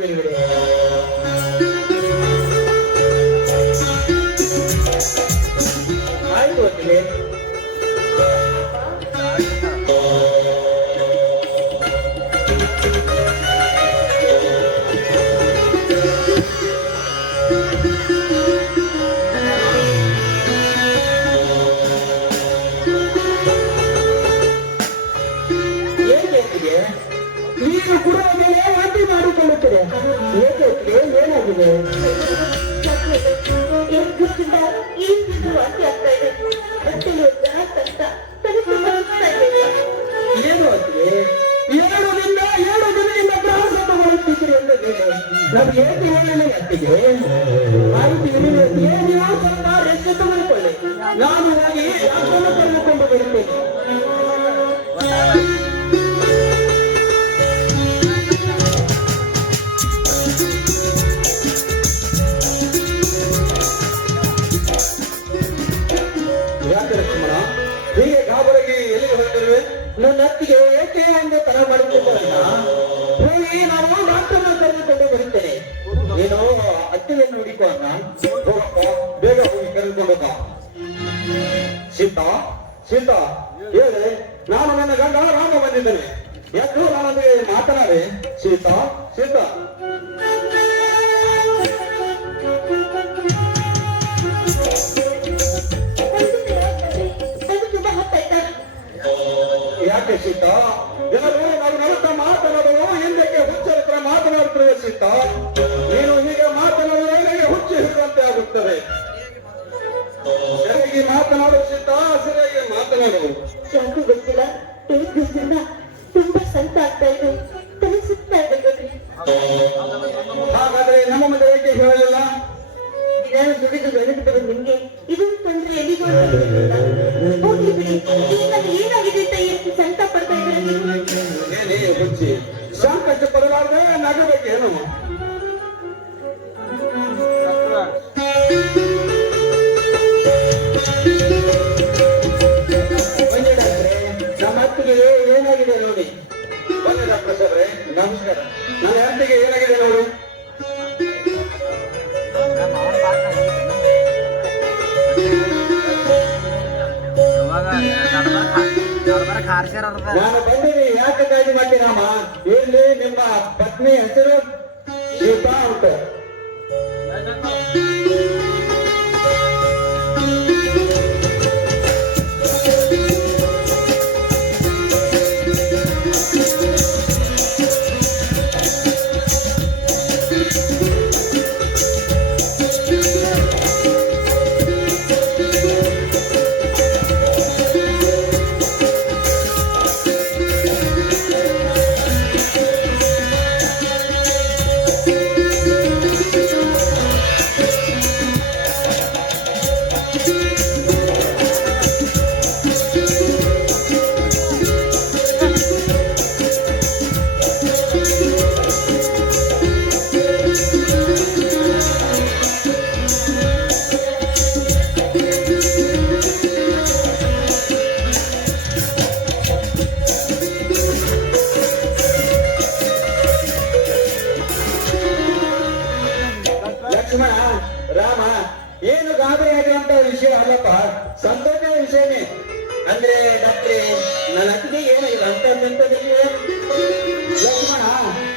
ಬರ್ತಿದ್ದೀನಿ ಬಿಡಿ. ಆಯ್ತು ಹೊತ್ತಿಗೆ ನೀರು ಕುಡಿದ ಮೇಲೆ ವಾಂತಿ ಮಾಡಿಕೊಳ್ಳುತ್ತದೆ. ಏಕೆ ಏನಾಗಿದೆ? ಏನು ಅಂತಿದೆ? 7 ದಿನದಿಂದ ಪ್ರವಾಸ ತಗೊಳ್ಳುತ್ತಿದ್ದೀರಿ ಎಂದಿದ್ದೀರಿ. ನಮ್ಗೆ ಏಕೆ ಹೇಳಿಲ್ಲ ಅತ್ತಿಗೆ? ಮಾಹಿತಿ ನೀವು ಸ್ವಲ್ಪ ರೆಸ್ಟ್ ತಗೊಳ್ಕೊಳ್ಳಿ. ನಾನು ಹೋಗಿ ಡಾಕ್ಟರ್ನ ಕರೆದುಕೊಂಡು ಬರುತ್ತೇನೆ. ಹೀಗೆ ಗಾಬರಿಗೆ ಎಲ್ಲಿಗೆ ಹೊರಟಿರುವೆ? ನನ್ನ ಅತ್ತಿಗೆ ಏಕೆ ಎಂದು ತರ ಮಾಡುತ್ತಿದ್ದಲ್ಲ. ಹೋಗಿ ನಾನು ಡಾಕ್ಟರ್ನ ಕರೆದುಕೊಂಡು ಬರುತ್ತೇನೆ. ನೀನು ಅತ್ತಿಗೆಯನ್ನು ಹುಡುಕೋ ಅನ್ನ. ಹೋಗಪ್ಪ, ಬೇಗ ಹೋಗಿ ಕರೆದುಕೊಂಡು ಬಾ. ಸೀತಾ ಸೀತಾ ಹೇಳಿ, ನಾನು ನನ್ನ ಗಂಡ ರಾಮ ಬಂದಿದ್ದೇನೆ. ಯಾಕೆ ನನ್ನೊಂದಿಗೆ ಮಾತನಾಡಿ. ಸೀತಾ ಸೀತಾ ಯಾಕೆ ಸೀತಾ? ಜನರು ನಾವು ನಲುತ್ತ ಮಾತನಾಡುವ ಹಿಂದಕ್ಕೆ ಹುಚ್ಚರ ಹತ್ರ ಮಾತನಾಡುತ್ತಿರುವ ಸೀತಾ. ನೀನು ಹೀಗೆ ಮಾತನಾಡುವ ನನಗೆ ಹುಚ್ಚು ಹಿಡಿದಂತೆ ಆಗುತ್ತದೆ. ಸರಿಯಾಗಿ ಮಾತನಾಡು ಸೀತಾ, ಸರಿಯಾಗಿ ಮಾತನಾಡು. ಯಾಕೂ ಗೊತ್ತಿಲ್ಲ, ತುಂಬಾ ಸಂತ ಆಗ್ತಾ ಇದೆ, ಕಲಿಸುತ್ತಾ ಇದೆ. ಹಾಗಾದ್ರೆ ನಮ್ಮ ಮದುವೆಗೆ ಹೇಳಲಿಲ್ಲ? ಇದನ್ನು ದುಡಿದು ಬೆಳೆದುಕೊಂಡು ನಿಮ್ಗೆ ಇದನ್ನು ತೊಂದರೆ ಎಲ್ಲಿಗೂ ಹೋಗಿ ಬಿಡಿ. ಏನಾಗಿದೆ ಅಂತ ಎಷ್ಟು ಸಂತ ಪಡ್ತಾ ಇದ್ದಾರೆ ನೀವು? ಏನೇ ಹುಚ್ಚಿ, ಸಂಕಷ್ಟ ಪಡಲಾರ್ದೆ ನಗಬೇಕೇನು? ಬನ್ನಿ ಡಾಕ್ಟ್ರೆ, ನಮ್ಮ ಅತ್ತಿಗೆ ಏನಾಗಿದೆ ನೋಡಿ. ಬನ್ನಿ ಡಾಕ್ಟರ್ ಸಾಬ್ರೆ, ನಮಸ್ಕಾರ. ನನ್ನ ಅತ್ತಿಗೆ ಏನಾಗಿದೆ ನೋಡು. ನಾನು ಬಂದಿನಿ, ಯಾಕೆ ಕಾಳಜಿ ಮಾಡ್ತೀನಮ್ಮ? ಇಲ್ಲಿ ನಿಮ್ಮ ಪತ್ನಿ ಹೆಸರು ಸೀತಾ ಉಂಟು. ಲಕ್ಷ್ಮಣ ರಾಮ ಏನು ಗಾಬರಿ ಆಗಿರುವಂತ ವಿಷಯ ಅಲ್ಲಪ್ಪ, ಸಂತೋಷದ ವಿಷಯನೇ. ಅಂದ್ರೆ ಡಾಕ್ಟ್ರೆ, ನನ್ನ ಅತ್ತಿಗೆ ಏನಾಗಿದೆ ಅಂತ ಲಕ್ಷ್ಮಣ,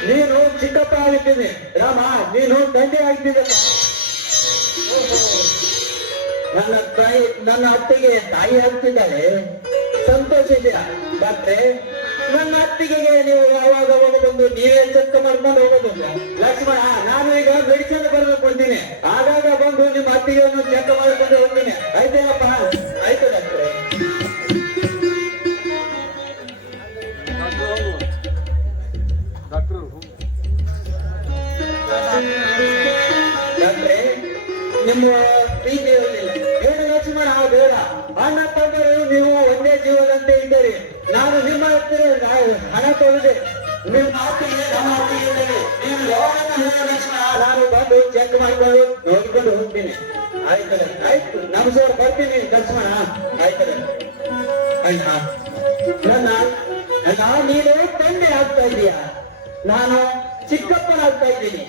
ನೀನು ಚಿಕ್ಕಪ್ಪ ಆಗಿದ್ದೀನಿ, ರಾಮ ನೀನು ತಂದೆ ಆಗಿದ್ದೀರಲ್ಲ. ನನ್ನ ಅತ್ತಿಗೆ ತಾಯಿ ಆಗ್ತಿದ್ದಾಳೆ, ಸಂತೋಷ ಇದೆಯಾ ಡಾಕ್ಟ್ರೆ? ನನ್ನ ಅತ್ತಿಗೆ ನೀವು ಯಾವಾಗ ಬಂದು ನೀವೇ ಚೆಕ್ ಮಾಡ್ಕೊಂಡು ಹೋಗೋದಿಲ್ಲ. ಲಕ್ಷ್ಮಣ, ನಾನು ಈಗ ಮೆಡಿಸಿನ್ ಬರೆದು ಕೊಡ್ತೀನಿ, ಆಗಾಗ ಬಂದು ನಿಮ್ಮ ಅತ್ತಿಗೆಯನ್ನು ಚೆಕ್ ಮಾಡಿಕೊಂಡು ಹೋಗ್ತೀನಿ. ಆಯ್ತೇನಪ್ಪ? ಆಯ್ತು ಡಾಕ್ಟ್ರೆ. ಡಾಕ್ಟ್ರೆ, ನಿಮ್ಮ ಪ್ರೀತಿ ಇರಲಿಲ್ಲ ಏನು ಲಕ್ಷ್ಮಣ? ಬೇಡ, ಅಣ್ಣ ತಮ್ಮರು ನೀವು ಒಂದೇ ಜೀವದಂತೆ ಇದ್ದೀರಿ. ನಾನು ನಿಮ್ಮ ಹತ್ತಿರ ಹಣ ತೊಳೆದೆ, ನಿಮ್ಮ ಮಾತಿಗೆ ನಮ್ಮ ಮಾತಿಗೆ ನೀವು ಯಾವಾಗ ಲಕ್ಷ್ಮಣ, ನಾನು ಬಂದು ಚೆಕ್ ಮಾಡಿಕೊಂಡು ನೋಡ್ಕೊಂಡು ಹೋಗ್ತೀನಿ. ಆಯ್ತದೆ, ಆಯ್ತು, ನಮಸ್ಕಾರ, ಬರ್ತೀನಿ ಲಕ್ಷ್ಮಣ. ಆಯ್ತದೆ ಅಣ್ಣ. ನನ್ನ ನೀನು ತಂದೆ ಆಗ್ತಾ ಇದೀಯಾ? ನಾನು ಚಿಕ್ಕಪ್ಪನಾಗ್ತಾ ಇದ್ದೀನಿ.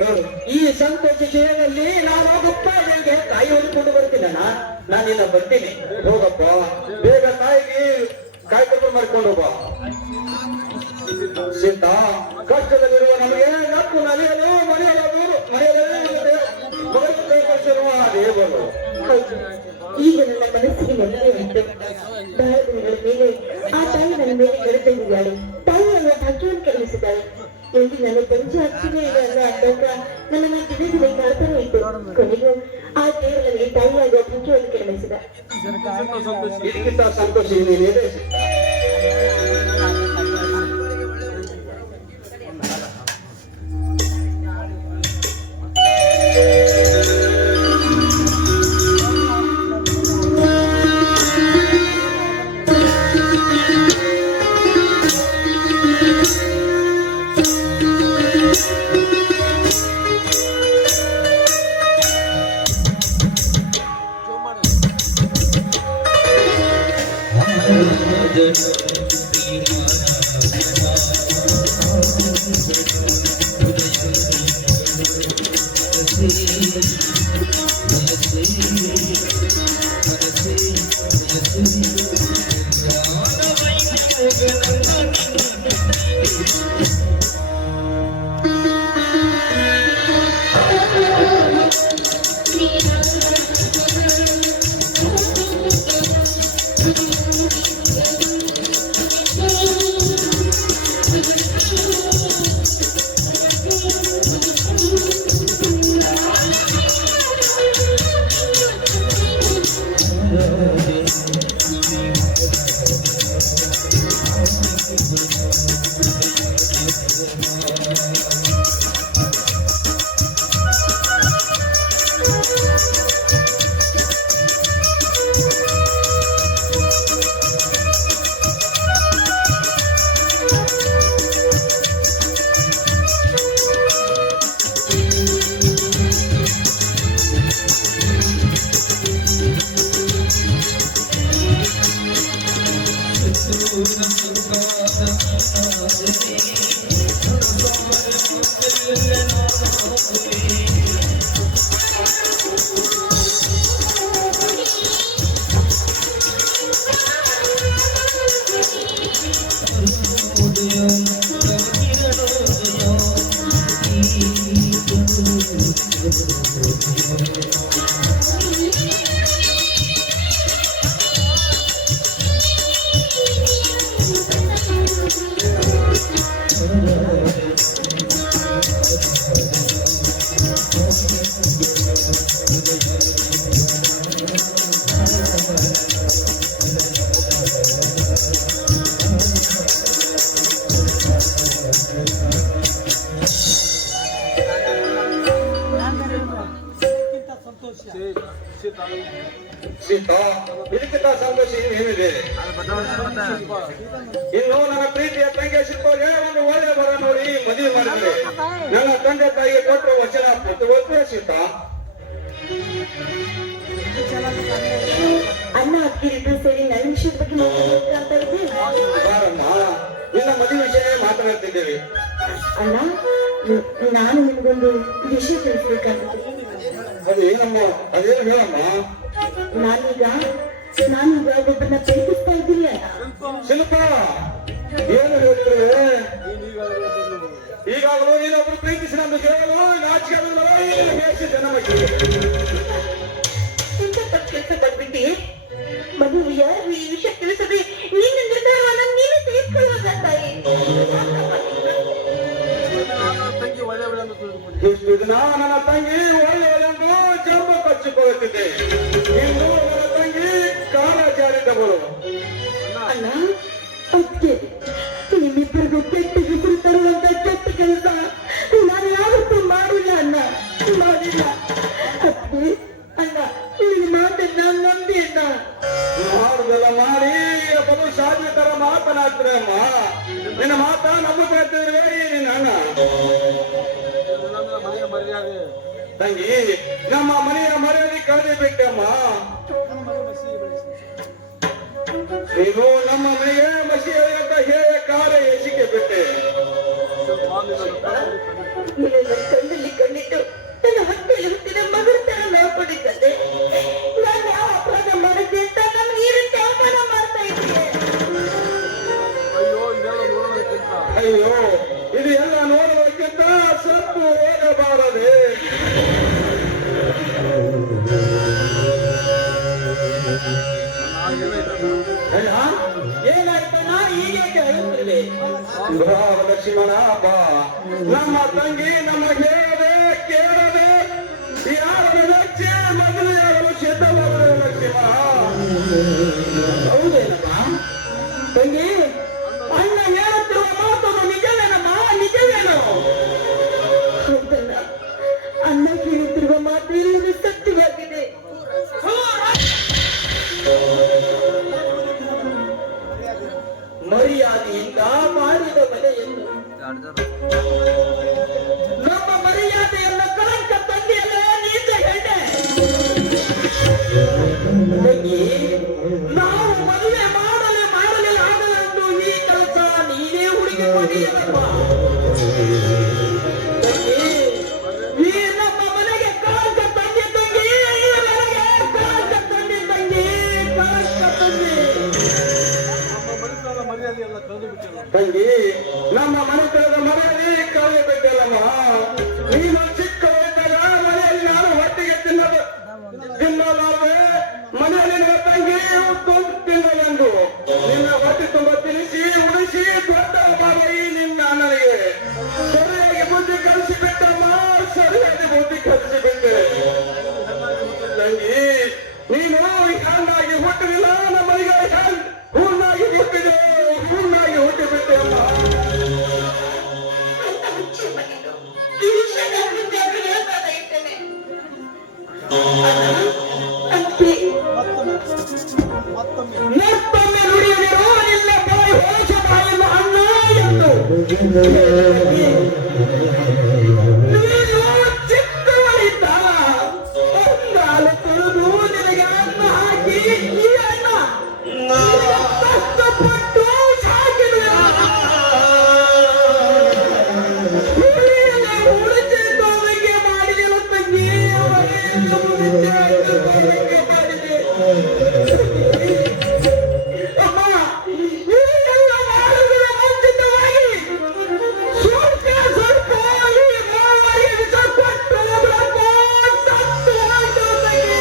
ನೋಡು, ಈ ಸಂತೋಷ ಶಿವನಲ್ಲಿ ನಾನು ಮುಪ್ಪಾಯಿಗೆ ತಾಯಿ ಹೊಂದ್ಕೊಂಡು ಬರ್ತೀನಣ್ಣ. ನಾನಿನ್ನ ಬರ್ತೀನಿ. ಹೋಗಪ್ಪ, ಬೇಗ ತಾಯಿಗೆ ಕಾಯ್ಕೊಂಡು ಮಾಡ್ಕೊಂಡು ಹೋಗ. ಸೀತಾ, ಕಷ್ಟದಲ್ಲಿರುವ ನಮಗೆ ನಕ್ಕು ನಲಿಯಲು ದೇವರು. ಹೌದು, ಈಗ ನನ್ನ ಮನಸ್ಸಿಗೆ ನೆಮ್ಮದಿ ಉಂಟು. ಬಹಳ ದಿನಗಳ ಮೇಲೆ ಆ ತಾಯಿ ನನ್ನ ಮೇಲೆ ಕರೆತಂದಿದ್ದಾಳೆ. ತಾಯಿಯನ್ನ ಭಾಗ್ಯವನ್ನು ಕರುಣಿಸಿದ್ದಾಳೆ. ಎಂದು ನನ್ನ ಪಂಚ ಅಕ್ಷಿಣೆ ಇದೆ ಅಲ್ಲ ಅಂದಾಗ ನನ್ನನ್ನು ದಿನೇ ದಿನೇ ಕಾಡ್ತಾನೆ ಇತ್ತು. ಕೊನೆಗೂ ಆ ದೇವರು ನನಗೆ ತಾಯಿಯಾಗುವ ಭಾಗ್ಯವನ್ನು ಕರುಣಿಸಿದ. ಇದಕ್ಕಿಂತ ಸಂತೋಷ ಏನಿದೆ? ಸೀತಾ, ಇದಕ್ಕಿಂತ ಸಂತೋಷ ಏನಿದೆ? ಇನ್ನು ನನ್ನ ಪ್ರೀತಿಯ ತಂಗಿಯ ಶಿಲ್ಪಗೆ ಒಂದು ಒಳ್ಳೆಯ ಬರ ನೋಡಿ ಮದುವೆ ಮಾಡಿದ್ರೆ ನನ್ನ ತಂದೆ ತಾಯಿಗೆ ಕೊಟ್ಟರು ವಚನ ಪ್ರತಿಯೊಬ್ಬರೇ. ಸೀತಾ, ಅಣ್ಣ ಅಕ್ಕಿರಿಬ್ರು ಸೇರಿ ನನ್ನ ವಿಷಯದ ಬಗ್ಗೆ ಮಾತಾಡ್ತಾ ಇದ್ದೆ. ಬಾರಮ್ಮ, ನಿನ್ನ ಮದುವೆ ವಿಷಯ ಮಾತನಾಡ್ತಿದ್ದೇವೆ. ಅಣ್ಣ, ನಾನು ನಿಮ್ಗೊಂದು ವಿಷಯ ತಿಳಿಸ್ಬೇಕಾಗುತ್ತೆ. ಅದೇನಮ್ಮ? ಅದೇನು ಹೇಳಮ್ಮ. ನಾನೀಗ ಒಬ್ಬರನ್ನ ಪ್ರೀತಿಸ್ತಾ ಇದ್ದೀನಿ ಅಣ್ಣ. ಶಿಲ್ಪ, ಏನು ಹೇಳಿದ್ರೆ? ಈಗಾಗಲೂ ನೀನೊಬ್ರು ಪ್ರೀತಿಸಿ ನಮ್ದು ಕೇಳಲು ನಾಚಿಕೆ ಜನಮಗೆ ಇಂಥ ತಪ್ಪು ಕೆಲಸ ಬಂದ್ಬಿಟ್ಟು ಮದುವೆ ಯಾರು ಈ ವಿಷಯ ತಿಳಿಸದೆ ನಿನ್ನ ನಿರ್ಧಾರವನ್ನ ನೀವೇ ತೆಗೆದುಕೊಳ್ಳುವಾಗ ತಾಯಿ. ಇಷ್ಟು ದಿನ ನನ್ನ ತಂಗಿ ಒಳ್ಳೆಯದೆಂದು ಜಂಬ ಕಚ್ಚಿಕೊಳ್ಳುತ್ತಿದ್ದೆ. ಇಂದು ನನ್ನ ತಂಗಿ ಕಾಲ ಜಾರಿದವರು. ಅಣ್ಣ, ಅದಕ್ಕೆ ನಿಮ್ಮಿಬ್ಬರಿಗೂ ಕೆಟ್ಟ ಹೆಸರು ತರುವಂತ ಕೆಟ್ಟ ಕೆಲಸ ನಾನು ಯಾವತ್ತೂ ಮಾಡಿಲ್ಲ ಅಣ್ಣ, ಮಾಡಿಲ್ಲ. ಅದಕ್ಕೆ ಅಣ್ಣ, ಈ ಮಾತನ್ನ ನಂಬಿ ಅಣ್ಣ. ಮಾಡುದೆಲ್ಲ ಮಾಡಿ ಬಲು ಸಾಧ್ಯ ತರ ಮಾತನಾಡ್ತಾರೆ ಅಮ್ಮ. ನಿನ್ನ ಮಾತ ನಂಬುತ್ತಾ ಇರ್ತಿದ್ರೆ ನಿನ್ನ ಅಣ್ಣ. ತಂಗಿ, ನಮ್ಮ ಮನೆಯ ಮರ್ಯಾದೆ ಕಳೆದು ಬಿಟ್ಟಮ್ಮ. ನೀನು ನಮ್ಮ ಮನೆಗೆ ಮಸಿ ಅಂತ ಹೇಳಿ ಕಾಲ ಎಸಿಕೆ ಬಿಟ್ಟೆ. ನಿನ್ನ ಕಣ್ಣಲ್ಲಿ ಕಣ್ಣಿಟ್ಟು ನನ್ನ ಹೊಟ್ಟೆಯಲ್ಲಿ ಹುಟ್ಟಿದ ಮಗನ ತರ ನೋಡ್ಕೊಂಡಿದ್ದೆ. ನಾನು ಯಾವ ಅಪರಾಧ ಮಾಡಿದ್ದೆ ಅಂತ ನಮ್ಗೆ ಈ ರೀತಿ ಅವಮಾನ ಮಾಡ್ತಾ ಇದ್ದೀಯ. ಅಯ್ಯೋ ಇದು ಎಲ್ಲ ನೋಡುವುದಕ್ಕಿಂತ ಸತ್ತು ಹೋಗಬಾರದೆ. ಏನಾಯ್ತು? ನಾ ಹೀಗೆ ಹೇಳುತ್ತಿರುವೆ. ಲಕ್ಷ್ಮಣ ಬಾ, ನಮ್ಮ ತಂಗಿ ನಮ್ಮ ಹೇಳದೆ ಕೇಳದೆ ಯಾರನ್ನು ಲಕ್ಷ್ಯ ಮೊದಲು ಯಾರನ್ನು ಸಿದ್ಧವಾದ ಲಕ್ಷ್ಮಣ. ಹೌದೇನಮ್ಮ ತಂಗಿ? ಅಣ್ಣ ಹೇಳುತ್ತಿರುವ ಮಾತು ನಿಜವೇನಮ್ಮ? ನಿಜವೇನು? ಹೌದಲ್ಲ, ಅಣ್ಣ ಕೇಳುತ್ತಿರುವ ಮಾತು ಇರುವುದು ಸತ್ಯವಾಗಿದೆ. ಮರ್ಯಾದೆಯಿಂದ ಮಾಡಿದ ಮನೆಯನ್ನು ನಮ್ಮ ಮರ್ಯಾದೆಯನ್ನ ಕಳಂಕ ತಂದೆಯಲ್ಲ ನೀತ ಹೆಣ್ಣೆ. ತಂಗಿ, ನಾವು ಮದುವೆ ಮಾಡಲಿಲ್ಲ ಆಗಲೆಂದು ಈ ಕೆಲಸ ನೀನೇ ಹುಡುಗಿಕೊಂಡಿಯಲ್ಲಪ್ಪ. ತಂಗಿ, ಈ ನಮ್ಮ ಮನೆಗೆ ಕಳಂಕ ತಂದೆ ತಂಗಿ, ಈ ಮನೆಗೆ ಕಳಂಕ ತಂದೆ ತಂಗಿ, ಕಳಂಕ ತಂದೆ. ತಂಗಿ, ನಮ್ಮ ಮನೆತನದ ಮನೆಯಲ್ಲಿ ಕಳೆಯ ಬಿಟ್ಟಲ್ಲಮ್ಮ. ನೀನು ಚಿಕ್ಕವರಿದ್ದಾಗ ಮನೆಯಲ್ಲಿ ನಾನು ಹೊಟ್ಟಿಗೆ ತಿನ್ನಲಾರೆ ಮನೆಯಲ್ಲಿ ನನ್ನ ತಂಗಿ ತಿನ್ನಲೆಂದು ನಿನ್ನ ಹೊಟ್ಟೆ ತುಂಬ ತಿನ್ನಿಸಿ ಉಳಿಸಿ ದೊಡ್ಡ ಬಾಬಾಯಿ ನಿನ್ನ ನನಗೆ ಸರಿಯಾಗಿ ಬುದ್ಧಿ ಕಲಿಸಿಬಿಟ್ಟಮ್ಮ. ಸರಿಯಾಗಿ ಬುದ್ಧಿ ಕಲಿಸಿಬಿಟ್ಟೆ ತಂಗಿ. ನೀನು ಹಣ್ಣಾಗಿ ಹುಟ್ಟಲಿಲ್ಲ, ನಮ್ಮನಿಗೆ ಹೂನಾಗಿ ಹುಟ್ಟಿದೆ, ಹೂನಾಗಿ ಹುಟ್ಟಿಬಿಟ್ಟೆ ಅಮ್ಮ. ಈ ವಿಷಯ ನನ್ನ ಮುಂದೆ ಹೇಳ್ತಾನೆ ಇದ್ದೇನೆ. ಅತ್ತೆ, ಮತ್ತೊಮ್ಮೆ ನುಡಿಯದಿರೋ ನಿನ್ನ ಬಾಯಿ ಹೋಶ ಬಾಯಿನ ಅನ್ನ ಎಂದು. ನೀನು ಚಿಕ್ಕವಳಿದ್ದಾಗ ಒಂದಾಲು ತೊಳೆದು ನಿನಗೆ ಅನ್ನ ಹಾಕಿ ಈ ಅನ್ನ ಕಷ್ಟಪಟ್ಟು ಸಾಕಿದೆ. ಉಳಿಸಿದ್ದವರಿಗೆ ಮಾಡಿದೆಲ್ಲ ತಂಗಿ, ಉಳಿಸಿದ್ದವರಿಗೆ ಮಾಡಿದೆ. ಅಮ್ಮ, ಇವೆಲ್ಲ ಮಾಡುವುದರ ಮುಂಚಿತವಾಗಿ ಸ್ವಲ್ಪ ಸ್ವಲ್ಪ ಈ ಮಾವರಿಗೆ ವಿಷಪಟ್ಟು ಬ್ರಹ್ಮ ಸತ್ತು ಹೋಯ್ತು ತಂಗಿ.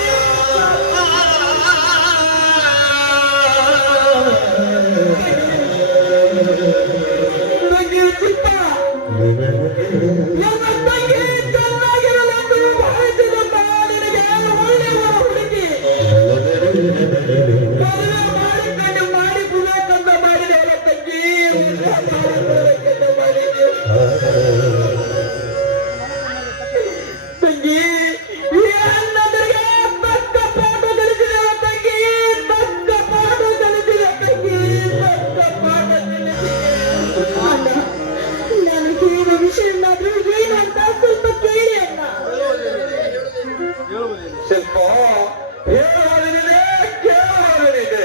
ತಂಗಿ ಚಿಕ್ಕ, ನನ್ನ ತಂಗಿ ಚೆನ್ನಾಗಿರಲೆಂದು ಭಾವಿಸಿದಮ್ಮ. ನಿನಗೆ ಒಳ್ಳೆಯ ಹುಡುಗಿ ಮದುವೆ ಮಾಡಿಕೊಂಡು ಮಾಡಿ ಪುನಃ ಮಾಡಿದೆ ಅಲ್ಲ ತಂಗಿ. ತಂಗಿ, ಈ ಅಣ್ಣನಿಗೆ ತಕ್ಕ ಪಾಠ ಕಲಿಸಿದೆ ತಂಗಿ, ತಕ್ಕ ಪಾಠ ಕಲಿಸಿದೆ ತಂಗಿ, ತಕ್ಕ ಪಾಠ ಕಲಿಸಿದೆ. ಅಣ್ಣ, ನಾನು ಕೇಳುವ ವಿಷಯನಾದ್ರೂ ಏನಂತ ಸ್ವಲ್ಪ ಕೇಳಿ ಅಣ್ಣ. ಸ್ವಲ್ಪ ಹೇಳುವರಿದೆ, ಕೇಳುವರಿದೆ.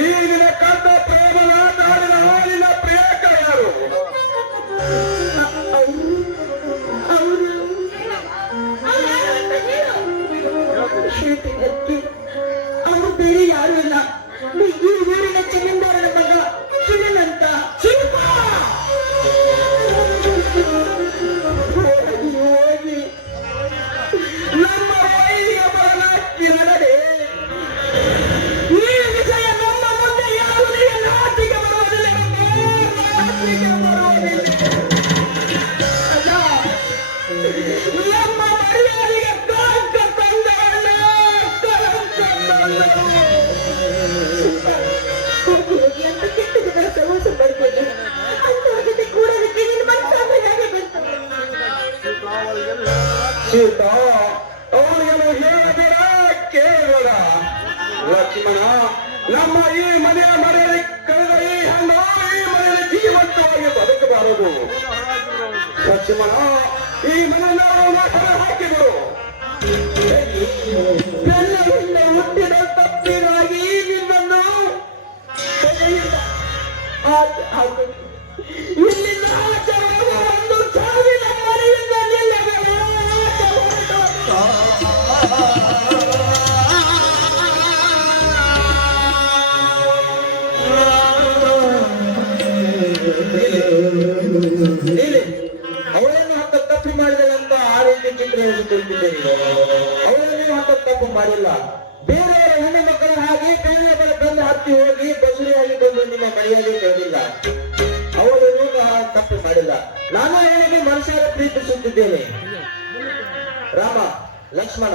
ಈಗಿನ ಕಂಡ ಪ್ರೇಮದ ನಾಡಿನ ಹಾಲಿನ ಪ್ರಿಯಕ ಯಾರು? ಅವರು ಬೇರೆ ಯಾರು ಇಲ್ಲ, ಈ ಊರಿನ ಜಮೀನ್ದಾರನ ಮಗ ಸುನನ್ ಅಂತ. ಶಿಲ್ಪ! ಹೋಗಿ ಹೋಗಿ ನಮ್ಮ ವೈದ್ಯ ಬರಲಾಗಿ ನಡೆದೆ. ಈ ವಿಷಯ ನಮ್ಮ ಮುಂದೆ ಯಾವುದೇ ನಾಟಿಗೆ ಬರುವುದಿಲ್ಲ, ನಾಟಿಗೆ ಬರುವುದಿಲ್ಲ. ಅಲ್ಲ, ನಮ್ಮ ಮರ್ಯಾದೆಗೆ ಕಳಂಕ ತಂದವಲ್ಲ, ಕಳಂಕ ತಂದವಲ್ಲ. ಹೋಗಿ ಹೋಗಿ ಅಂತ ಕೆಟ್ಟ ಜನರ ಸಹವಾಸ ಮಾಡ್ಕೊಂಡು ಅಂತವ್ರ ಜೊತೆ ಕೂಡೋದಕ್ಕೆ ನಿನ್ನ ಮನಸ್ಸಾಗ ಹೇಗೆ ಬಂತು? ಸೀತಾ, ಅವನಿಗೆ ಹೇಳಬೇಡ, ಕೇಳಬೇಡ. ಲಕ್ಷ್ಮಣ, ನಮ್ಮ ಈ ಮನೆಯ ಮನೆಯಲ್ಲಿ ಕಳೆದ ಈ ಹೆಣ್ಣು ಈ ಮನೆಯಲ್ಲಿ ಜೀವಂತವಾಗಿ ಬದುಕಬಾರದು. ಲಕ್ಷ್ಮಣ, ಈ ಮನೆಯನ್ನು ಹೊರ ಹಾಕಿದರು. ಬೆಲ್ಲದಿಂದ ಹುಟ್ಟಿದ ತಪ್ಪಿಗಾಗಿ ನಿನ್ನನ್ನು ಇಲ್ಲಿಂದ ಆಚೆ ಹೋಗುವ ಒಂದು ಸಾವಿರ ನೀಲಿ, ಅವಳನ್ನು ಹತ್ತ ತಪ್ಪು ಮಾಡಿದಳಂತ ಆ ರೀತಿ ಚಿತ್ರ ಹೇಳಿಕೊಳ್ತಿದ್ದೇನೆ. ಅವಳನ್ನು ಹತ್ತ ತಪ್ಪು ಮಾಡಿಲ್ಲ. ಬೇರೆಯವರ ಹೆಣ್ಣು ಮಕ್ಕಳ ಹಾಗೆ ಕೈಗಳ ಬಂದು ಹತ್ತಿ ಹೋಗಿ ಬಸುರಿಯಾಗಿಕೊಂಡು ನಿಮ್ಮ ಮನೆಯಲ್ಲಿ ಕೇಳಿಲ್ಲ. ಅವಳನ್ನು ತಪ್ಪು ಮಾಡಿಲ್ಲ. ನಾನು ಅವಳಿಗೆ ಮನುಷ್ಯರ ಪ್ರೀತಿಸುತ್ತಿದ್ದೇನೆ. ರಾಮ, ಲಕ್ಷ್ಮಣ,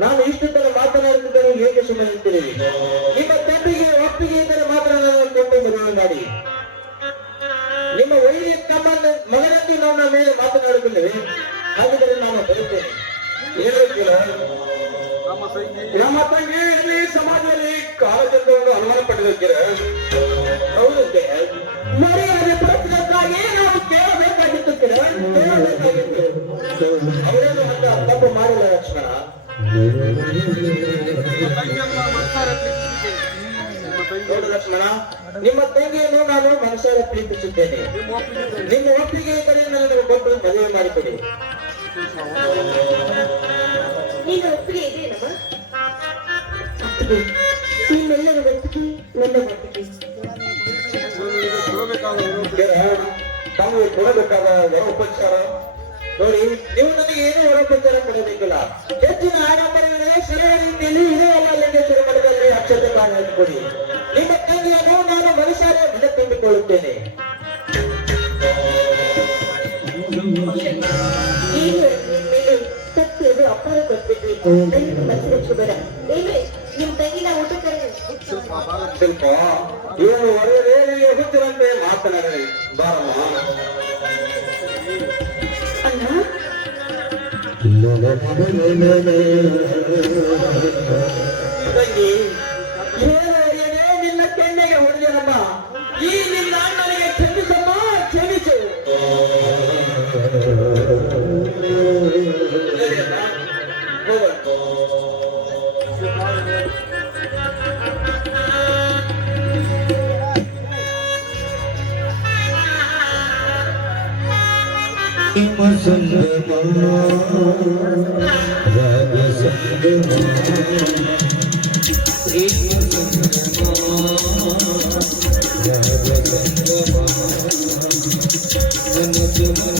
ನಾನು ಇಷ್ಟು ತರ ಮಾತನಾಡುತ್ತಿದ್ದರೂ ಹೇಗೆ ಸುಮ್ಮನಿದ್ದೀರಿ? ನಿಮ್ಮ ತಂದೆಗೆ ಒಪ್ಪಿಗೆ ಇದ್ದರೆ ಮಾತ್ರ ನಾನು ಕೊಟ್ಟು ಮದುವೆ ಮಾಡಿ. ನಿಮ್ಮ ವೈರಿ ತಮ್ಮ ಮಗನಂತೆ ನನ್ನ ಮೇಲೆ ಮಾತನಾಡುತ್ತಿದ್ದೇವೆ. ಹಾಗಿದ್ದರೆ ನಾನು ಬರುತ್ತೇನೆ. ಹೇಳುತ್ತಿಲ್ಲ. ನಮ್ಮ ತಂಗಿ ಇಲ್ಲಿ ಸಮಾಜದಲ್ಲಿ ಕಾಲಚಂದ್ರವನ್ನು ಅನುಮಾನ ಪಡೆದಿದ್ದೀರ? ಹೌದಂತೆ. ಮರ್ಯಾದೆ ಪ್ರಶ್ನೆಗಾಗಿ ನಾವು ಕೇಳಬೇಕಾಗಿತ್ತು. ಅವರೇನು ಅಂತ ತಪ್ಪು ಮಾಡಿಲ್ಲ ಲಕ್ಷ್ಮಣ. ನೋಡು ಲಕ್ಷ್ಮಣ, ನಿಮ್ಮ ತಂಗಿಯನ್ನು ನಾನು ಮನುಷ್ಯರ ಪ್ರೀತಿಸುತ್ತೇನೆ. ನಿಮ್ಮ ಒಪ್ಪಿಗೆ ಇದ್ದರೆ ನನಗೆ ಕೊಟ್ಟು ಮದುವೆ ಮಾಡಿಕೊಡಿ. ನೀನು ಒಪ್ಪಿಗೆ ಇದೆಯಲ್ಲವ? ನಿಮ್ಮೆಲ್ಲರ ಒಪ್ಪಿಗೆ ನನ್ನ ಒಪ್ಪಿಗೆ. ತಾವು ಕೊಡಬೇಕಾದ ವರೋಪಚಾರ ನೋಡಿ. ನೀವು ನನಗೆ ಏನು ವರೋಪಚಾರ ಕೊಡಬೇಕಿಲ್ಲ. ಹೆಚ್ಚಿನ ಆಡಂಬರಗಳೇ ಸರಿಯಾದ ರೀತಿಯಲ್ಲಿ ಇದೇ ಅಲ್ಲ ಲಿಂಗೇಶ್ವರ ಮಠದಲ್ಲಿ ಅಕ್ಷತೆ ಕಾಣಿಸಿಕೊಡಿ. ನಿಮ್ಮ ತಂಗಿಯನ್ನು ನಾನು ಮನುಷ್ಯರ ಮನೆ ತುಂಬಿಕೊಳ್ಳುತ್ತೇನೆ. ಈಗ ಮೇಲೆ ಸತ್ಯದು ಅಪಾರ ಕೊಟ್ಬಿಟ್ವಿ. ನನಗೆ ಮನಸ್ಸಿಗೆ ಬೇಡ. ಏನ್ರಿ ನಿಮ್ ತಂಗಿನ ಊಟ ಕರೆ ಸ್ವಲ್ಪ ಇವನು ಹೊರಗೆ ಹುಚ್ಚರಂತೆ ಮಾತನಾಡಿ ಬಾರಮ್ಮ. ಅಣ್ಣ, ತಂಗಿ, ಹೇಳುವವರೆಗೆ ನಿನ್ನ ಕೆನ್ನೆಗೆ ಹೊಡೆದನಮ್ಮ. ಈ ನಿನ್ನ ಅಣ್ಣನಿಗೆ ಕ್ಷಮಿಸಮ್ಮ, ಕ್ಷಮಿಸು. ಸಂಗಮ ರಾಗ ಸಂಗಮ ರಾಗ ಸಂಗಮ